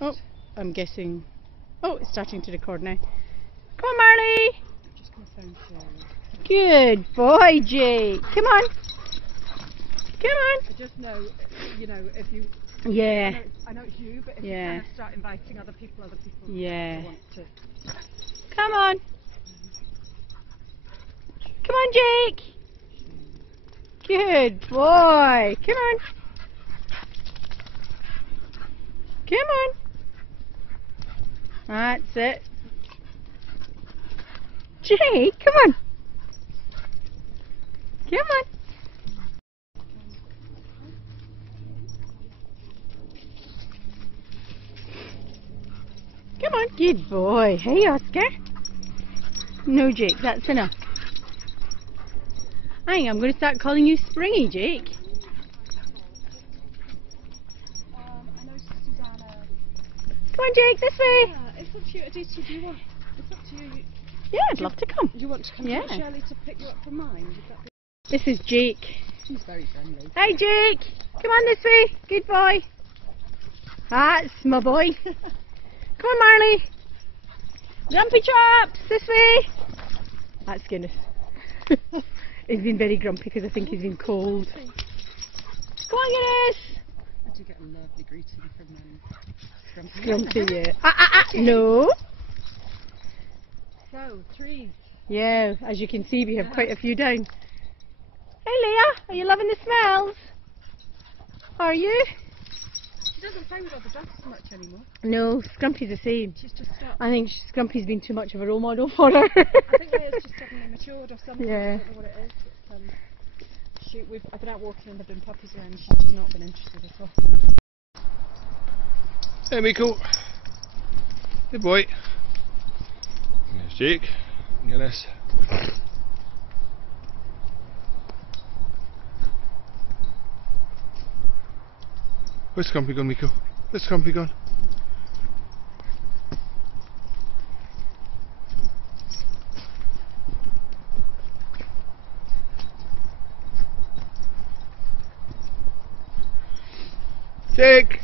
Oh, I'm guessing. Oh, it's starting to record now. Come on, Marley. Good boy, Jake. Come on. Come on. I just know, you know, if you... Yeah. I know it's you, but if you kind of start inviting other people want to... Come on. Come on, Jake. Good boy. Come on. Come on. That's it. Jake, come on. Come on. Come on. Good boy. Hey, Oscar. No, Jake, that's enough. I think I'm going to start calling you Springy, Jake. I know Susanna... Come on, Jake, this way. Yeah, it's up to you. Aditi, do you want... It's up to you. Yeah, I'd love to come. You want to come to Shirley to pick you up from mine? Would that be... This is Jake. He's very friendly. Hi, Jake. Come on this way. Good boy. That's my boy. Come on, Marley. Grumpy chops, this way. That's Guinness. He's been very grumpy because I think he's been cold. Come on, Guinness. I do get a lovely greeting from them. Grumpy, yeah. No. So, trees. Yeah, as you can see, we have quite a few down. Hey, Leah, are you loving the smells? Are you? She doesn't play with other dogs so much anymore. No, Scrumpy's the same. She's just stopped. I think Scrumpy's been too much of a role model for her. I think Leah's just suddenly matured or something. Yeah. I don't know what it is. I've been out walking and there have been puppies around and she's just not been interested at all. Hey, Miko. Good boy. There's Jake. Guinness. Where's Scrumpy gone, Miko? Where's Scrumpy gone? Jake!